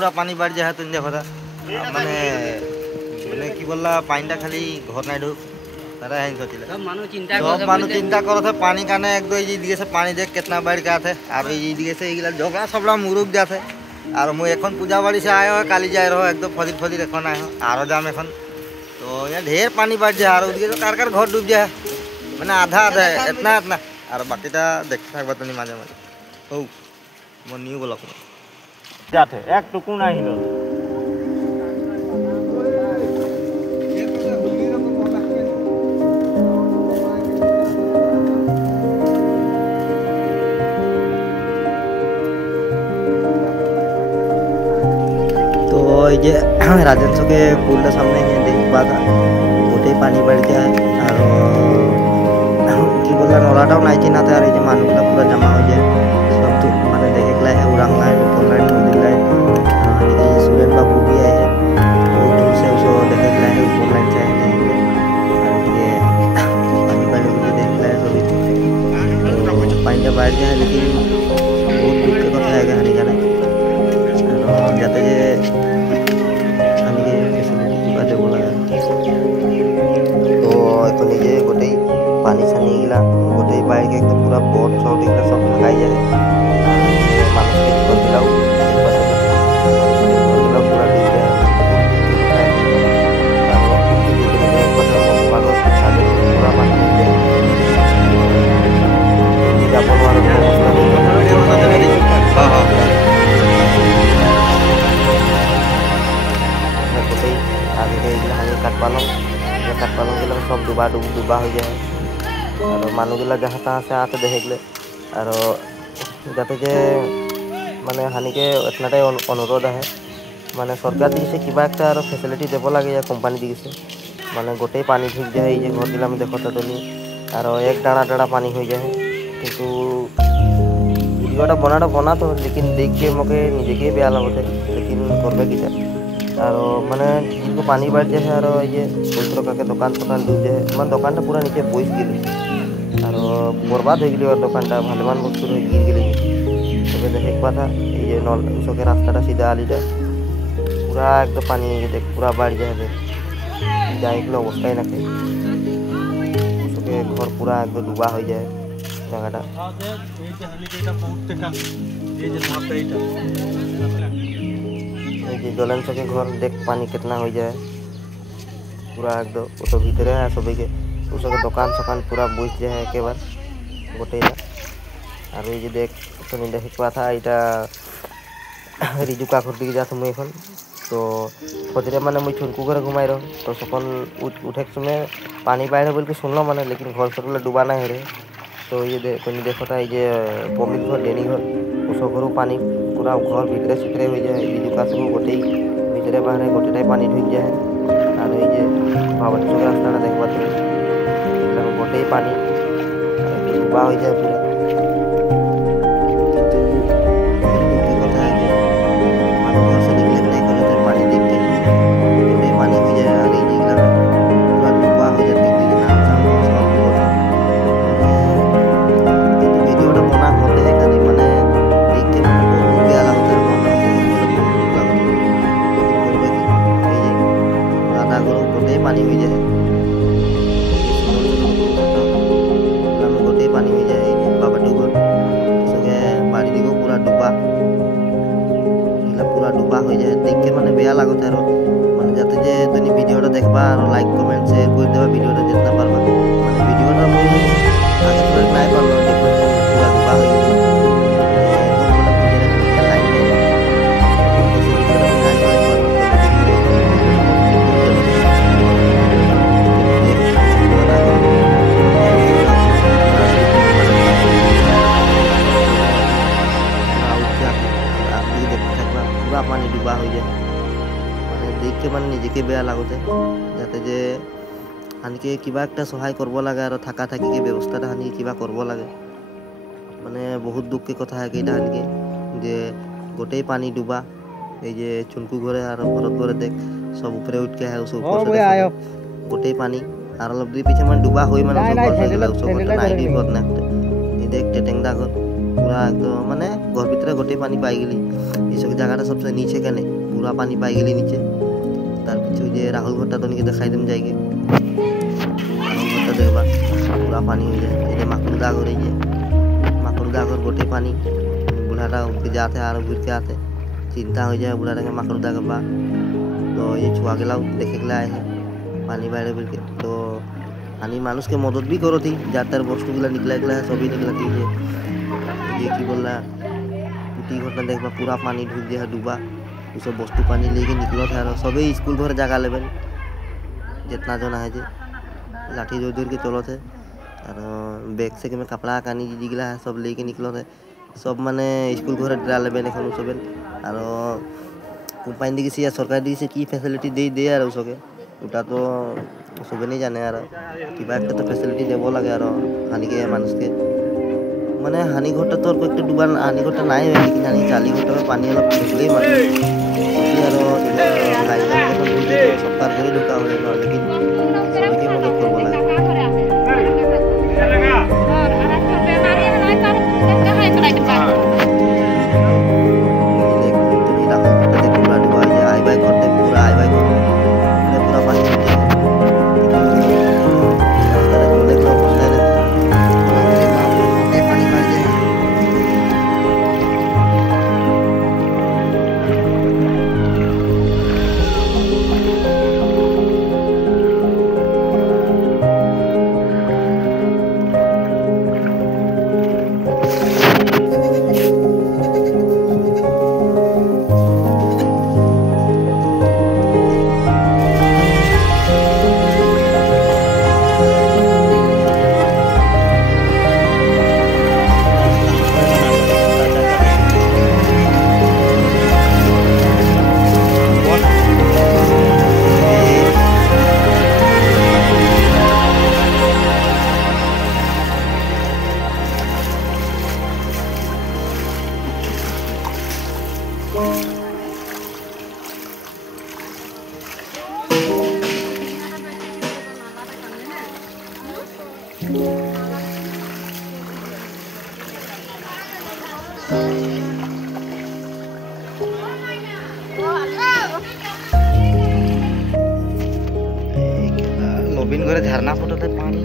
पूरा पानी बढ़ जाए तुम देखो था माने मैंने की बोला पानी खाली घर ना ढुक तारा है सब मानु चिंता करो थे पानी काने एक दो ये दिखे से पानी देख कितना बढ़ गया थे और ये दिखे से इगला झगड़ा सबला मुरुक जाते और मु এখন पूजा बाड़ी से आयो काली जाए रहो एकदम फदिर फदिर এখন आयो आरो जाम এখন तो यहाँ ढेर पानी बढ़ जाए और उधर तो कार घर डूब जाए मैंने आधा आधा इतना इतना और बाकीटा देखते থাকবা তুমি মাঝে মাঝে ও মো নিউ ব্লক যাতে এক টুকু নাই হলো राजन के पुल सामने देख पा गोटे पानी बढ़ गया है और कि बोला नलाटाओ नाइची ना था और मानुगला पूरा जमा हो जाए सब तो माने देखे गला है उड़ांग लाइन ऊपर लाइन मिडिल लाइन सुरेन बाबू भी आए हैं तो दूर से उसको देखे गला है ऊपर लाइन से आए हैं ये पानी बढ़ गया देख गला है तो पानी बढ़ गया है लेकिन बहुत दुख की कथा है हानि जाने जाते तो निजे गोटे पानी सानी गला गोटे बाइक के एकदम पूरा बोट शॉट गला सब लगाई जाए मानुष के कर दिलाऊ पूरा डूब गया पूरा पानी काटपालों के सब डूबा हो जाए और मानुगला जहाँ तहाँ से आते देखे और जाते जे माने हानि के इतनाटाई अनुरोध है माने सरकार दिखे से क्या एक फैसिलिटी देव लगे या कोम्पानी दिखे से माने गोटे पानी ढुक जाए ये घर दिला में देखता तुम और एक डाँड़ा डाँड़ा पानी हो जाए किंतु भिडियोटा बना तो लेकिन देख के मोके निजे के बेया लगते लेकिन करबे कि और माने जिनको पानी बढ़ जाए और ये पैसा के दुकान डूब जाए मैं दुकान पूरा नीचे बस गई और बर्बाद हो गई और दुकान भालमान बस्तु गिर गई तब देखे पाता ये नल उसके रास्ता सीधा आलिटा पूरा एकदम पानी देख पूरा बढ़ जाए जाए अवस्था ना उसके घर पूरा एकदम डूबा हो जाए जगह जलन सके घर देख पानी कितना हो जाए पूरा एकदम तो भीतर है सभी के उसके दुकान सकान पूरा बुझ जाए एक बार गोटे और ये देख तो नहीं देख पा था यहाँ रिजु काकुर दिखे जाते मुझे एन तो पदरे मैंने मुझे छुनकू घर घुमाई रहो तो सकन उठे समय पानी बाहर बोल के सुनल मैंने लेकिन घर सर डूबा ना रहे तो ये तो नहीं देखो था ये पमित घर डेनी घर उस घर पानी पूरा घर भितरे सितरे हो जाए रिजु का सब गोटे भितरे बाहर गोटेटाई पानी ढुक जाए और ये भावटी सब रास्ता देखा गोटे पानी डूबा हो जाए पूरा पानी हो जाए गोटे पानी हो जाए बाबाटू घर सके बाड़ी दिगो पूरा डूबा हो जाए देख के माने बेया लगता है माने जाते जे तुनी वीडियोटा देखबा और लाइक कमेंट शेयर कर देबा वीडियोटा जितना पारबा माने वीडियोटा मु आगे थोड़ा ट्राई करलो देखो पूरा डूबा हो गया पानी डूबा हो जाए माने देख के माने निजे के बेया लगते जाते जे हानि के क्या एक सहाय करब लगे और थाका थाकी के व्यवस्था हानि क्या करब लगे माने बहुत दुख के कथा है कईटा हानि के जे गोटे पानी डूबा ये चुनकू घरे और भरत घरे देख सब ऊपर उठ के है उस गोटे पानी और अलग दी पीछे मन डूबा हुई माने देख टेटेंगदा घर पूरा एकदम माने घर भितर गोटे पानी पाईगली ये सब जगह सबसे नीचे कने पूरा पानी पाईगली नीचे तार पिछु जे राहुल घरटा तो निके देखाई देम जाएगी राहुल घरटा देखबा पूरा पानी हो जाए ये माकुड़दा घर है माकुड़दा घर गोटे पानी बुढ़ाटा उठ जाते और घूर के आते चिंता हो जाए बुढ़ाटा के माकुड़दा के बा तो ये छुआ गला देखे गला आए हैं पानी बाहर बोल के तो पानी मानुष के मदद भी करो थी ज़्यादातर वस्तुगला निकला गला है सभी निकला थी ये कि बोल टूटी घटना देखा पूरा पानी ढूक गया डूबा ये सब वस्तु पानी लेके निकलो थे और सभी स्कूल घर जगह लेबन जितना जना है जे लाठी जोर जोर के चलो थे और बैग से में कपड़ा कानी जी गला है सब लेके निकलो थे सब माने स्कूल घर डरा लेबन एखन सब और কোম্পানি দিকে সে সরকার দিকে কি ফ্যাসিলিটি দেই আর ওসকে ওটা তো সবে नहीं জানে আর কিবা একটা তো ফ্যাসিলিটি দেব লাগে আর হানিকে মানুষকে মানে হানি ঘরটা তো একটা ডুবান হানি ঘরটা নাই হয় কিন্তু হানি চালি ঘরটা পানি অলপ ঢুকলেই মানে আর লাইন যখন ঢুকে সরকার করে ঢোকা হয় না लेकिन সবাইকে মদদ করব লাগে नवीन घरे झरना फुटते पानी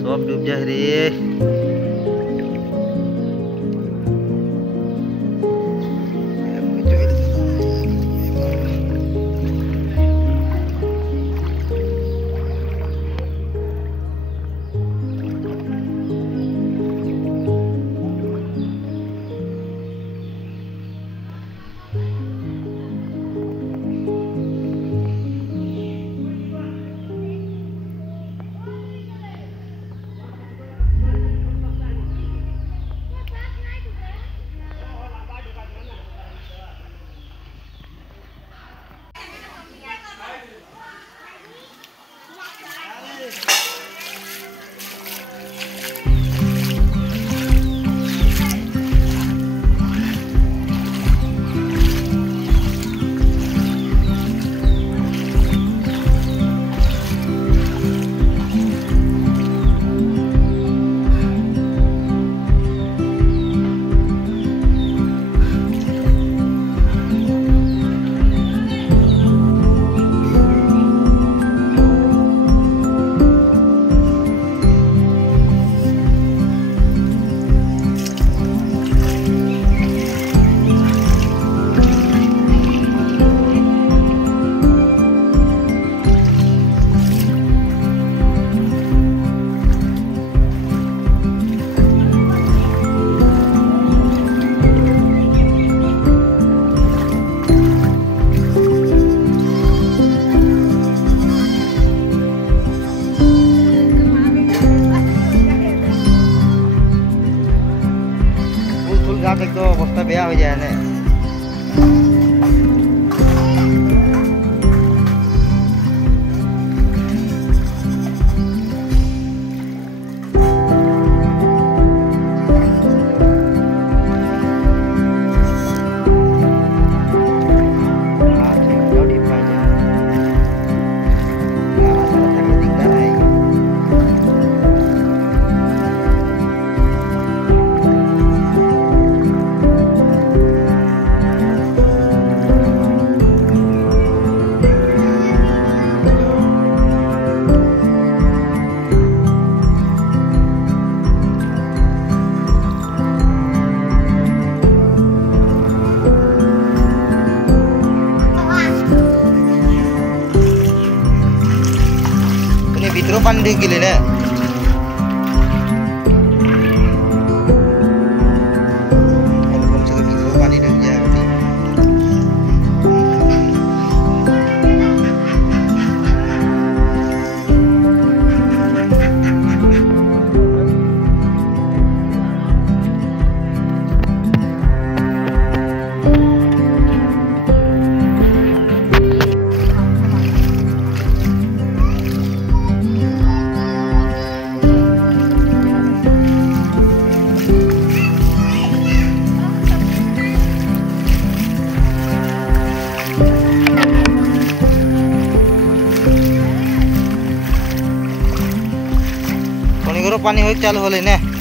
सब डूब जाए रे तो अवस्था बेया हो जाए ना पानी ढुक गेली ने पानी ढुक गया पानी हो चालू होले ने।